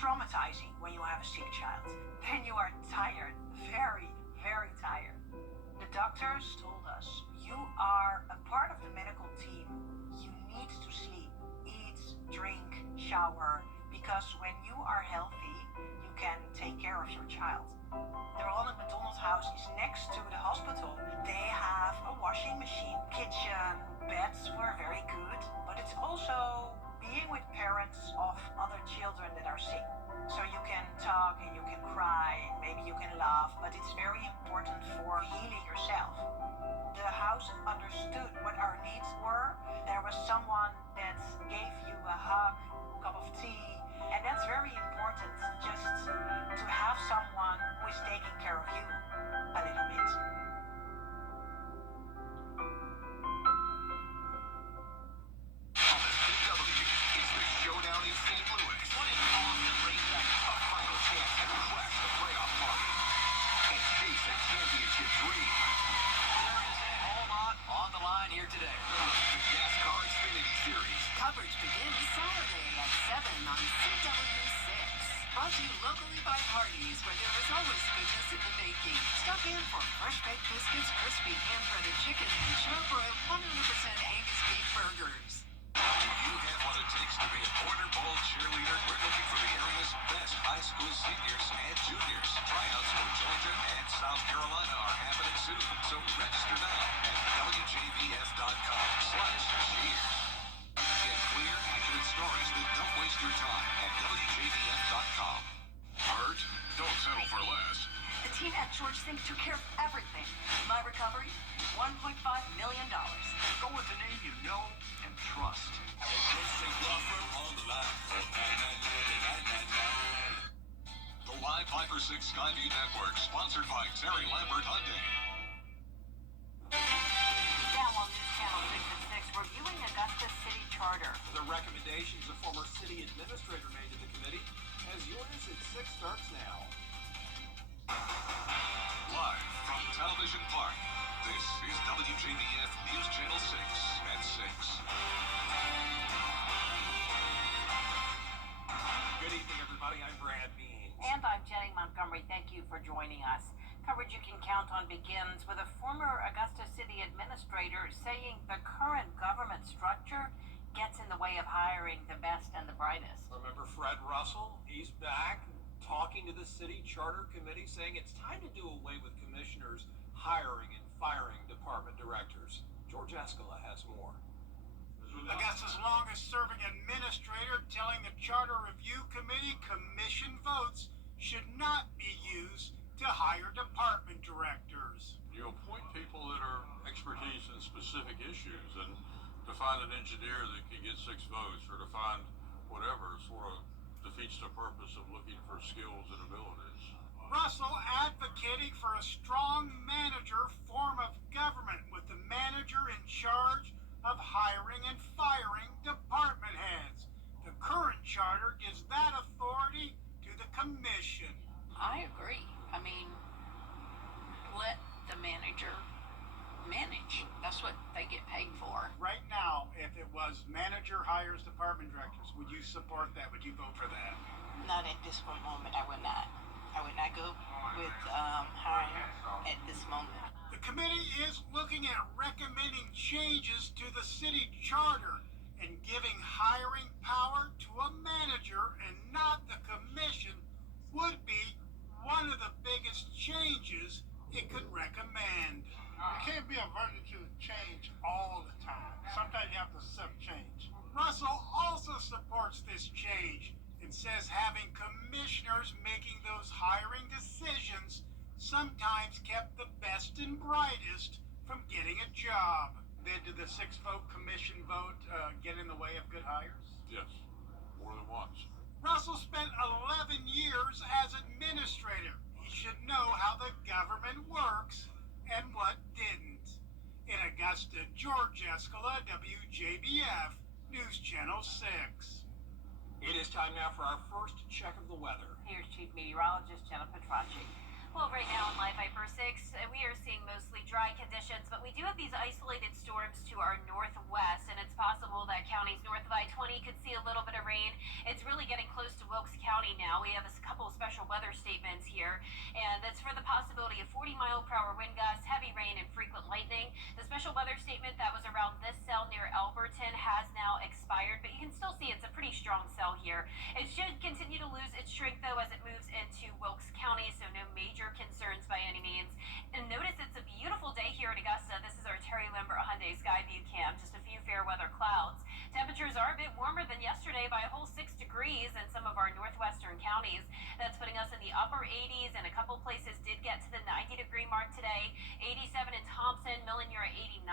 traumatizing when you have a sick child. Then you are tired, very, very tired. The doctors told us, you are a part of the medical team. You need to sleep, eat, drink, shower, because when you are healthy, you can take care of your child. The Ronald McDonald House is next to the hospital. They have a washing machine, kitchen, beds were very good, but it's also being with parents of other children that are sick. So you can talk and you can cry, maybe you can laugh, but it's very important for healing yourself. The house understood what our needs were. There was someone that gave you a hug, cup of tea, and that's very important, just to have someone who is taking care of you a little bit. On the CW, it's the showdown in St. Louis. What an awesome racetrack. A final chance to crash the playoff party and chase a championship dream. There is a whole lot on the line here today. The NASCAR Xfinity Series. Coverage begins Saturday at 7 on CW6. Brought to you locally by Hardee's, where there is always goodness in the baking. Stop in for fresh baked biscuits, crispy hand-breaded chicken, and charbroiled 100% Angus beef burgers. Do you have what it takes to be a Border Bowl cheerleader? We're looking for the area's best high school seniors and juniors. Tryouts for Georgia and South Carolina are happening soon, so register now at wjbf.com/cheer. Get clear, accurate stories that don't waste your time at wjbf.com. Hurt? Don't settle for less. The team at George Think took care of everything. My recovery, $1.5 million. Go with the name you know and trust. On the line for the Live 5 for 6 Skyview Network, sponsored by Terry Lambert Hyundai. Now on News Channel 6 and 6, reviewing Augusta City Charter. The recommendations a former city administrator made to the committee. As yours at 6 starts now. Live from Television Park, this is WJBF News Channel 6 at 6. Good evening, everybody. I'm Brad Beans. And I'm Jenny Montgomery. Thank you for joining us. Coverage you can count on begins with a former Augusta City administrator saying the current government structure gets in the way of hiring the best and the brightest. Remember Fred Russell? He's back talking to the city charter committee saying it's time to do away with commissioners hiring and firing department directors. George Escala has more. Augusta's longest-serving administrator telling the Charter Review Committee commission votes should not be used to hire department directors. You appoint people that are expertise in specific issues, and to find an engineer that can get 6 votes or to find whatever sort of defeats the purpose of looking for skills and abilities. Russell advocating for a strong manager form of government with the manager in charge of hiring and firing department heads. The current charter gives that authority to the commission. I agree. I mean, let the manager manage. That's what they get paid for. Right now, if it was manager hires department directors, would you support that? Would you vote for that? Not at this moment. I would not. I would not go with hiring at this moment. The committee is looking at recommending changes to the city charter and giving hiring power to a manager and not the commission would be one of the biggest changes it could recommend. You can't be averted to change all the time. Sometimes you have to accept change. Russell also supports this change and says having commissioners making those hiring decisions sometimes kept the best and brightest from getting a job. Then did the 6-vote commission vote get in the way of good hires? Yes, more than once. Russell spent 11 years as administrator. He should know how the government works and what didn't. In Augusta, George Escala, WJBF, News Channel 6. It is time now for our first check of the weather. Here's Chief Meteorologist Jenna Petracci. Well, right now in Live Viper 6, we are seeing mostly dry conditions, but we do have these isolated storms to our northwest, and it's possible that counties north of I-20 could see a little bit of rain. It's really getting close to Wilkes County now. We have a couple of special weather statements here, and that's for the possibility of 40-mile-per-hour wind gusts, heavy rain, and frequent lightning. The special weather statement that was around this cell near Alberton has now expired, but you can still see it's a pretty strong cell here. It should continue to lose its strength, though, as it moves into Wilkes County, so no major concerns by any means. And notice it's a beautiful day here in Augusta. This is our Terry Lambert Hyundai Skyview cam, just a few fair weather clouds. Temperatures are a bit warmer than yesterday by a whole 6 degrees in some of our northwestern counties. That's putting us in the upper 80s, and a couple places did get to the 90-degree mark today. 87 in Thompson, Millen, you're at 89,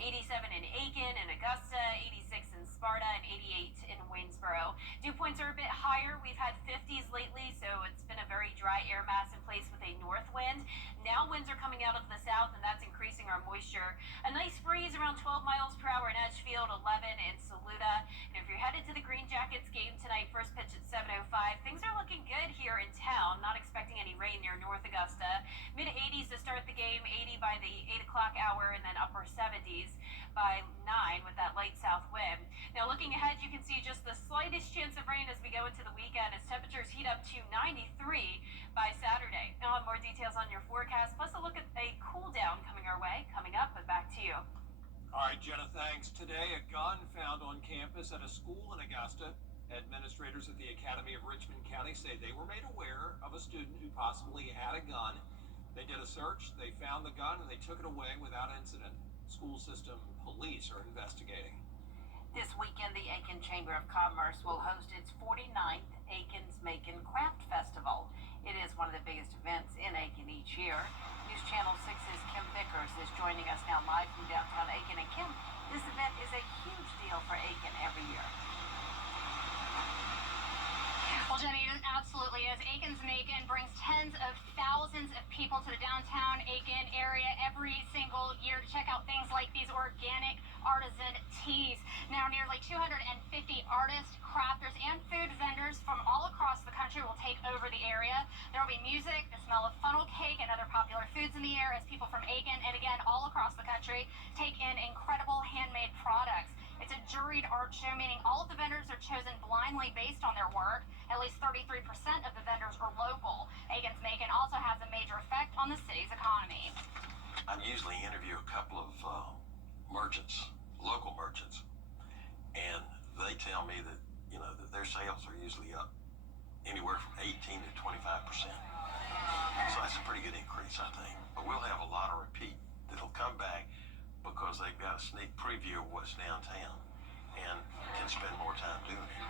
87 in Aiken and Augusta, 86 in Sparta, and 88 in Waynesboro. Dew points are a bit higher. We've had 50s lately, so it's been a very dry air mass in place with a north wind. Now winds are coming out of the south, and that's increasing our moisture. A nice breeze around 12 miles per hour in Edgefield, 11 in Saluda. And if you're headed to the Green Jackets game tonight, first pitch at 7:05, things are looking good here in town. Not expecting any rain near North Augusta. Mid-80s to start the game, 80 by the 8 o'clock hour, and then upper 70s by 9 with that light south wind. Now looking ahead, you can see just the slightest chance of rain as we go into the weekend as temperatures heat up to 93 by Saturday. Now I'll have more details on your forecast, plus a look at a cool down coming our way. Coming up, but back to you. All right, Jenna, thanks. Today, a gun found on campus at a school in Augusta. Administrators at the Academy of Richmond County say they were made aware of a student who possibly had a gun. They did a search, they found the gun, and they took it away without incident. School system police are investigating. This weekend, the Aiken Chamber of Commerce will host its 49th Aiken's Macon Craft Festival. It is one of the biggest events in Aiken each year. News Channel 6's Kim Vickers is joining us now live from downtown Aiken. And Kim, this event is a huge deal for Aiken every year. Well, Jenny, it absolutely is. Aiken's Macon brings tens of thousands of people to the downtown Aiken area every single year to check out things like these organic artisan teas. Now, nearly 250 artists, crafters, and food vendors from all across the country will take over the area. There will be music, the smell of funnel cake, and other popular foods in the air as people from Aiken and, again, all across the country take in incredible handmade products. It's a juried art show, meaning all of the vendors are chosen blindly based on their work. At least 33% of the vendors are local. Aiken's Macon also has a major effect on the city's economy. I usually interview a couple of merchants, local merchants, and they tell me that, that their sales are usually up anywhere from 18 to 25%. So that's a pretty good increase, I think. But we'll have a lot of repeat that'll come back because they've got a sneak preview of what's downtown and can spend more time doing it.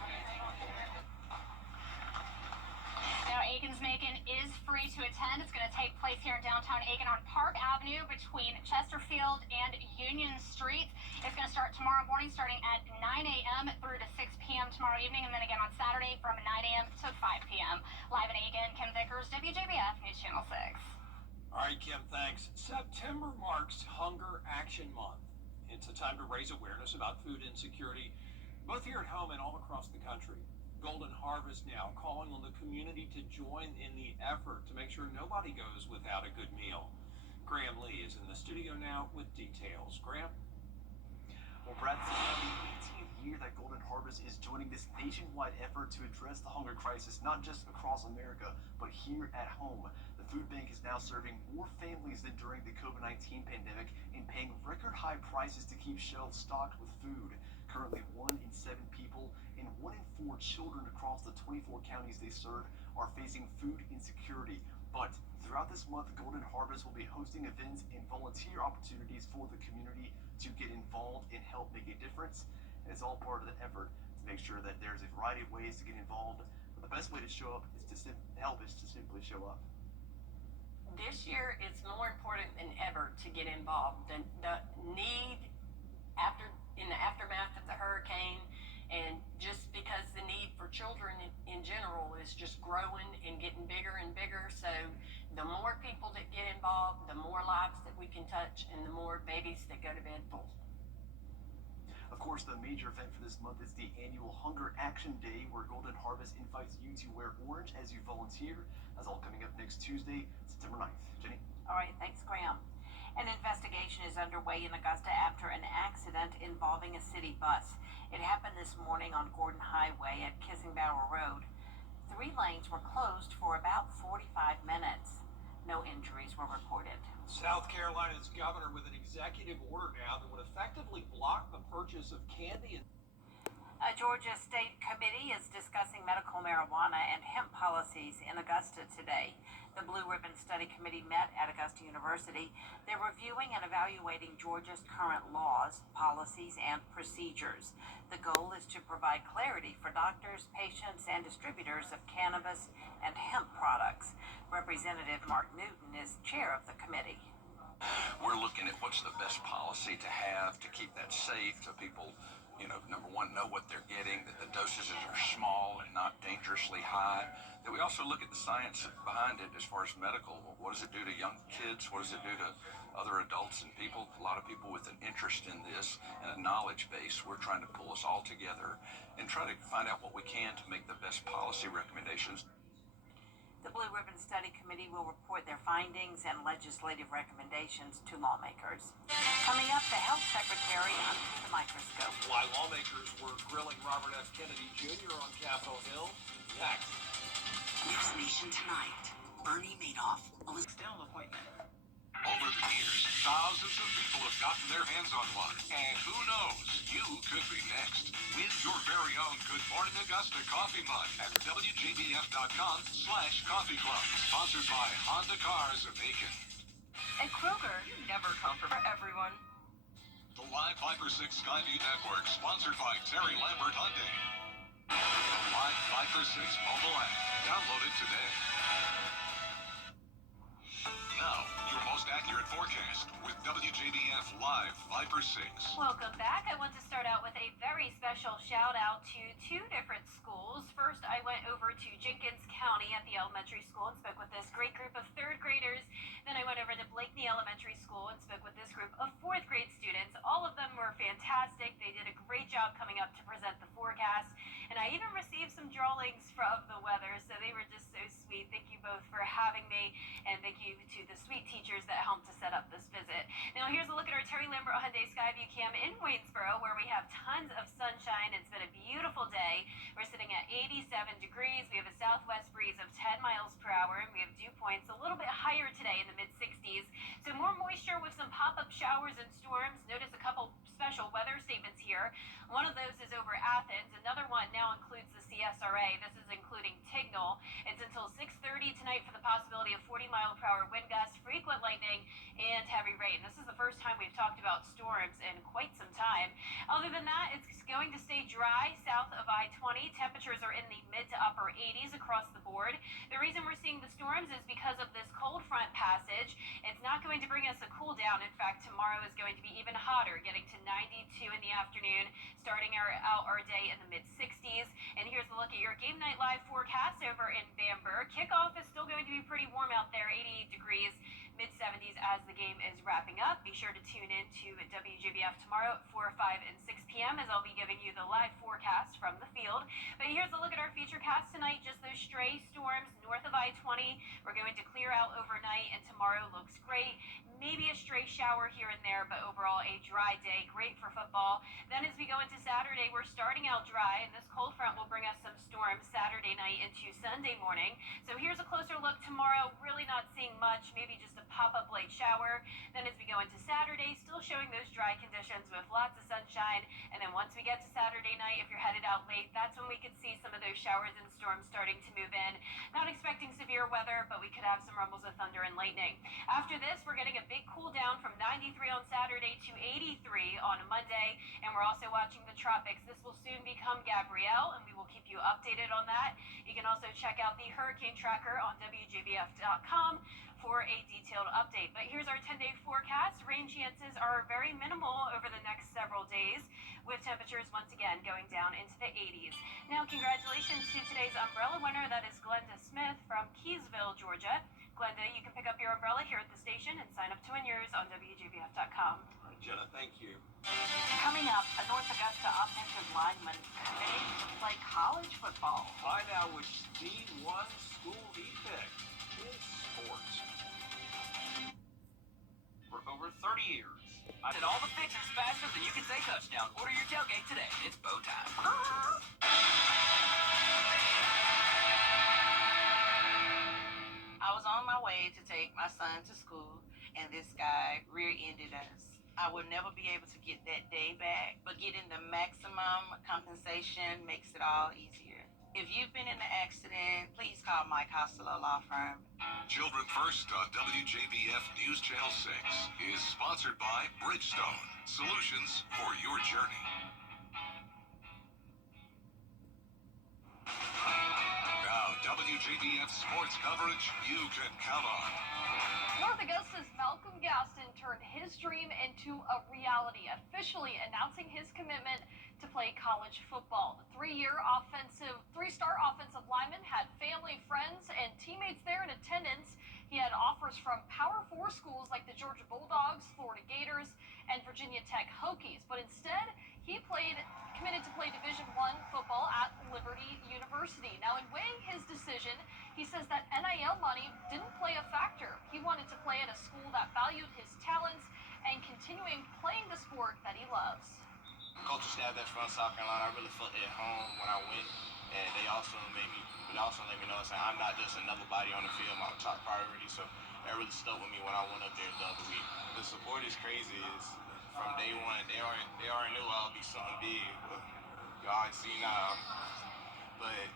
Now, Aiken's Macon is free to attend. It's going to take place here in downtown Aiken on Park Avenue between Chesterfield and Union Street. It's going to start tomorrow morning starting at 9 a.m. through to 6 p.m. tomorrow evening, and then again on Saturday from 9 a.m. to 5 p.m. Live in Aiken, Kim Vickers, Wjbf, News Channel 6. All right, Kim, thanks. September marks Hunger Action Month. It's a time to raise awareness about food insecurity, both here at home and all across the country. Golden Harvest now calling on the community to join in the effort to make sure nobody goes without a good meal. Graham Lee is in the studio now with details. Graham? Well, Brad, this is the 18th year that Golden Harvest is joining this nationwide effort to address the hunger crisis, not just across America, but here at home. The food bank is now serving more families than during the COVID-19 pandemic and paying record high prices to keep shelves stocked with food. Currently, 1 in 7 people and 1 in 4 children across the 24 counties they serve are facing food insecurity. But throughout this month, Golden Harvest will be hosting events and volunteer opportunities for the community to get involved and help make a difference. And it's all part of the effort to make sure that there's a variety of ways to get involved. But the best way to show up is to help is to simply show up. This year, it's more important than ever to get involved. The need in the aftermath of the hurricane, and just because the need for children in general is just growing and getting bigger and bigger. So the more people that get involved, the more lives that we can touch, and the more babies that go to bed full. Of course, the major event for this month is the annual Hunger Action Day, where Golden Harvest invites you to wear orange as you volunteer. That's all coming up next Tuesday, September 9th. Jenny? All right, thanks, Graham. An investigation is underway in Augusta after an accident involving a city bus. It happened this morning on Gordon Highway at Kissingbauer Road. 3 lanes were closed for about 45 minutes. No injuries were reported. South Carolina's governor with an executive order now that would effectively block the purchase of candy and A Georgia State Committee is discussing medical marijuana and hemp policies in Augusta today. The Blue Ribbon Study Committee met at Augusta University. They're reviewing and evaluating Georgia's current laws, policies, and procedures. The goal is to provide clarity for doctors, patients, and distributors of cannabis and hemp products. Representative Mark Newton is chair of the committee. We're looking at what's the best policy to have to keep that safe, so people, number one, know what they're getting, that the dosages are small and not dangerously high. That we also look at the science behind it as far as medical. What does it do to young kids? What does it do to other adults and people? A lot of people with an interest in this and a knowledge base. We're trying to pull us all together and try to find out what we can to make the best policy recommendations. The Blue Ribbon Study Committee will report their findings and legislative recommendations to lawmakers. Coming up, the Health Secretary under the microscope. why lawmakers were grilling Robert F. Kennedy Jr. on Capitol Hill. Next. News Nation tonight. Bernie Madoff was still an appointment. Over the years, thousands of people have gotten their hands on one. And who knows, you could be next. Win your very own Good Morning Augusta coffee mug at WJBF.com/coffee club. Sponsored by Honda Cars of Aiken. At Kroger, you never come for everyone. The Live 5-for-6 Skyview Network, sponsored by Terry Lambert Hyundai. The Live 5-for-6 mobile app. Download it today. Now, your most accurate forecast with WJBF Live 5-for-6. Welcome back. I want to start out with a very special shout out to 2 different schools. First, I went over to Jenkins County at the elementary school and spoke with this great group of 3rd graders. Then I went over to Blakeney Elementary School and spoke with this group of 4th grade students. All of them were fantastic. They did a great job coming up to present the forecast. And I even received some drawings from the weather, so they were just so sweet. Thank you both for having me, and thank you to the sweet teachers that helped to set up this visit. Now here's a look at our Terry Lambert Hyundai Skyview Cam in Waynesboro, where we have tons of sunshine. It's been a beautiful day. We're sitting at 87 degrees. We have a southwest breeze of 10 miles per hour, and we have dew points a little bit higher today in the mid-60s. So more moisture with some pop-up showers and storms. Notice a couple special weather statements here. One of those is over Athens. Another one now includes the CSRA. This is including Tignal. It's until 6:30 tonight for the possibility of 40-mile-per-hour wind gusts, frequent lightning, and heavy rain. This is the first time we've talked about storms in quite some time. Other than that, it's going to stay dry south of I-20. Temperatures are in the mid to upper 80s across the board. The reason we're seeing the storms is because of this cold front passage. It's not going to bring us a cool down. In fact, tomorrow is going to be even hotter, getting to 92 in the afternoon, starting out our day in the mid-60s. And here's a look at your game night live forecast over in Bamberg. Kickoff is still going to be pretty warm out there, 88 degrees, mid-70s as the game is wrapping up. Be sure to tune in to WJBF tomorrow at 4, 5, and 6 p.m. as I'll be giving you the live forecast from the field. But here's a look at our feature cast tonight, just those stray storms north of I-20. We're going to clear out overnight, and tomorrow looks great. Maybe a stray shower here and there, but overall a dry day, great for football. Then as we go into Saturday, we're starting out dry, and this cold front will bring us some storms Saturday night into Sunday morning. So here's a closer look tomorrow, really not seeing much, maybe just a pop-up light shower. Then as we go into Saturday, still showing those dry conditions with lots of sunshine. And then once we get to Saturday night, if you're headed out late, that's when we could see some of those showers and storms starting to move in. Not expecting severe weather, but we could have some rumbles of thunder and lightning. After this, we're getting a big cool down from 93 on Saturday to 83 on Monday. And we're also watching the tropics. This will soon become Gabrielle, and we will keep you updated on that. You can also check out the hurricane tracker on WJBF.com for a detailed update. But here's our 10-day forecast. Rain chances are very minimal over the next several days, with temperatures once again going down into the 80s. Now, congratulations to today's umbrella winner. That is Glenda Smith from Keysville, Georgia. Glenda, you can pick up your umbrella here at the station and sign up to win yours on WJBF.com. Jenna, thank you. Coming up, a North Augusta offensive lineman committing to play college football. Find out which D1 school he picked in sports. For over 30 years, I did all the fixes faster than you can say touchdown. Order your tailgate today. It's bow time. I was on my way to take my son to school, and this guy rear-ended us. I will never be able to get that day back, but getting the maximum compensation makes it all easier. If you've been in an accident, please call Mike Hostler Law Firm. Children First on WJBF News Channel 6 is sponsored by Bridgestone, solutions for your journey. Now, WJBF sports coverage you can count on. North Augusta's Malcolm Gaston turned his dream into a reality, officially announcing his commitment to play college football. The three-star offensive lineman had family, friends, and teammates there in attendance. He had offers from Power 4 schools like the Georgia Bulldogs, Florida Gators, and Virginia Tech Hokies, but instead he committed to play Division I football at Liberty University. Now, in weighing his decision, he says that NIL money didn't play a factor. He wanted to play at a school that valued his talents and continuing playing the sport that he loves. Coaching staff that's from South Carolina, I really felt at home when I went, and they also let me know that I'm not just another body on the field, my top priority. So that really stuck with me when I went up there the other week. The support is crazy. It's from day one. They already knew I'll be something big. But you already see now. But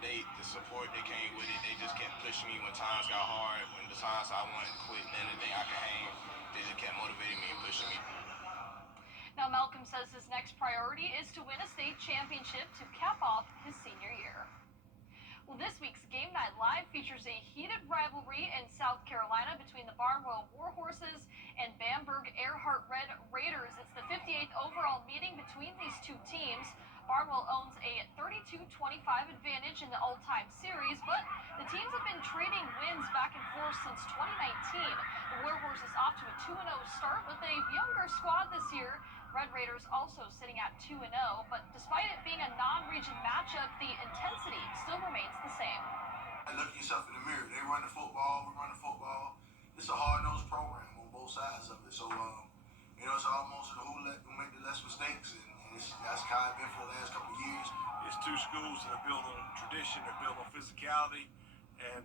the support that came with it, they just kept pushing me when times got hard. When the times I wanted to quit, and anything I could hang, they just kept motivating me and pushing me. Now, Malcolm says his next priority is to win a state championship to cap off his senior year. Well, this week's Game Night Live features a heated rivalry in South Carolina between the Barnwell Warhorses and Bamberg Earhart Red Raiders. It's the 58th overall meeting between these two teams. Barnwell owns a 32-25 advantage in the all-time series, but the teams have been trading wins back and forth since 2019. The Warhorses off to a 2-0 start with a younger squad this year. Red Raiders also sitting at 2-0, but despite it being a non-region matchup, the intensity still remains the same. And look at yourself in the mirror. They run the football, we run the football. It's a hard-nosed program on both sides of it. So, it's almost who make the less mistakes, and that's how it's been for the last couple of years. It's two schools that are built on tradition, they're built on physicality, and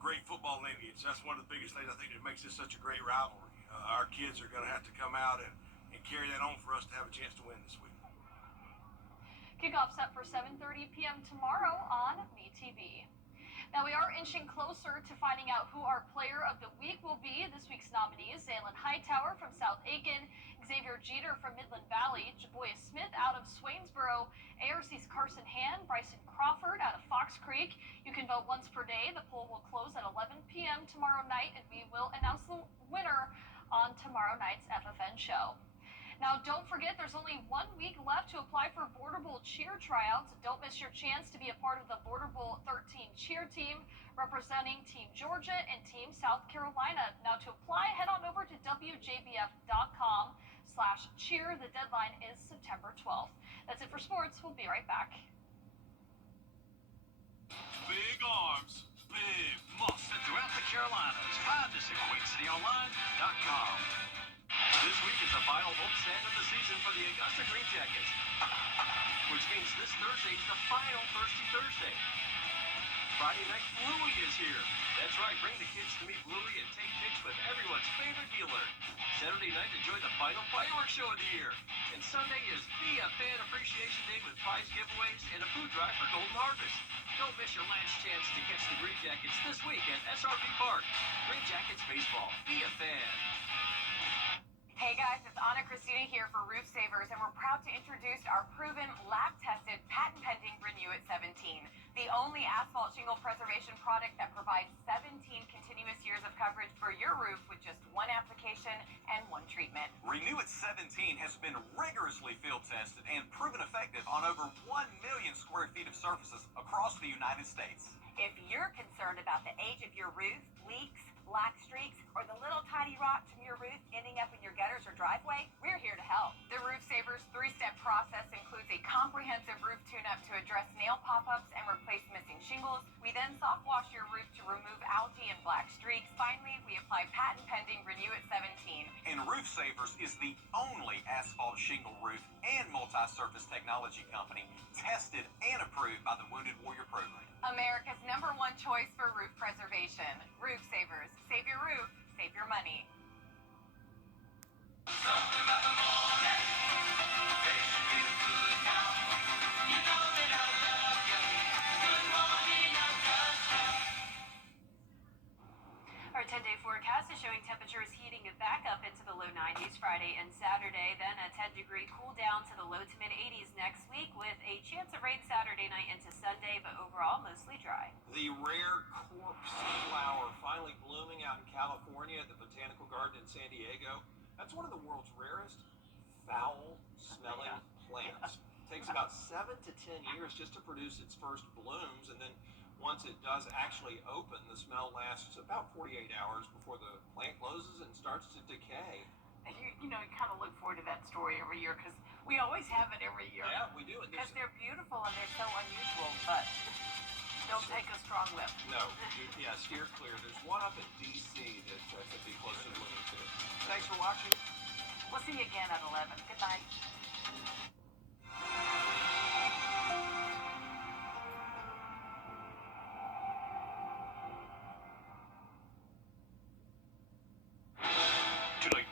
great football lineage. That's one of the biggest things I think that makes this such a great rivalry. Our kids are going to have to come out and carry that on for us to have a chance to win this week. Kickoff set for 7:30 p.m. tomorrow on MeTV. Now, we are inching closer to finding out who our player of the week will be. This week's nominees: Zaylin Hightower from South Aiken, Xavier Jeter from Midland Valley, Jaboya Smith out of Swainsboro, ARC's Carson Hand, Bryson Crawford out of Fox Creek. You can vote once per day. The poll will close at 11 p.m. tomorrow night, and we will announce the winner on tomorrow night's FFN show. Now, don't forget, there's only 1 week left to apply for Border Bowl cheer tryouts. Don't miss your chance to be a part of the Border Bowl 13 cheer team representing Team Georgia and Team South Carolina. Now, to apply, head on over to WJBF.com/cheer. The deadline is September 12th. That's it for sports. We'll be right back. Big arms, big muscle throughout the Carolinas. Find us at QueenCityOnline.com. This week is the final homestand of the season for the Augusta Green Jackets, which means this Thursday is the final Thirsty Thursday. Friday night Bluey is here. That's right, bring the kids to meet Bluey and take pics with everyone's favorite dealer. Saturday night, enjoy the final fireworks show of the year. And Sunday is Be a Fan Appreciation Day with prize giveaways and a food drive for Golden Harvest. Don't miss your last chance to catch the Green Jackets this week at SRP Park. Green Jackets Baseball. Be a fan. Hey guys, it's Anna Christina here for Roof Savers, and we're proud to introduce our proven, lab-tested, patent-pending Renew It 17, the only asphalt shingle preservation product that provides 17 continuous years of coverage for your roof with just one application and one treatment. Renew It 17 has been rigorously field tested and proven effective on over 1 million square feet of surfaces across the United States. If you're concerned about the age of your roof, leaks, black streaks, or the little tiny rocks from your roof ending up in your gutters or driveway, we're here to help. The Roof Savers 3-step process includes a comprehensive roof tune-up to address nail pop-ups and replace missing shingles. We then soft wash your roof to remove algae and black streaks. Finally, we apply patent-pending Renew It 17. And Roof Savers is the only asphalt shingle roof and multi-surface technology company tested and approved by the Wounded Warrior Program. America's #1 choice for roof preservation. Roof Savers. Save your roof, save your money. Our 10-day forecast is showing temperatures heating back up into the low 90s Friday and Saturday, then a 10-degree cool down to the low to mid 80s next week with a chance of rain Saturday night into Sunday, but overall mostly dry. The rare corpse flower finally blooming out in California at the Botanical Garden in San Diego. That's one of the world's rarest foul-smelling plants. Takes about 7 to 10 years just to produce its first blooms, and then once it does actually open, the smell lasts about 48 hours before the plant closes and starts to decay. You know, you kind of look forward to that story every year because we always have it every year. Yeah, we do. Because they're beautiful and they're so unusual, but don't take a strong whip. No, yeah, steer clear. There's one up in D.C. that could be close to blooming too. Thanks for watching. We'll see you again at 11. Good night.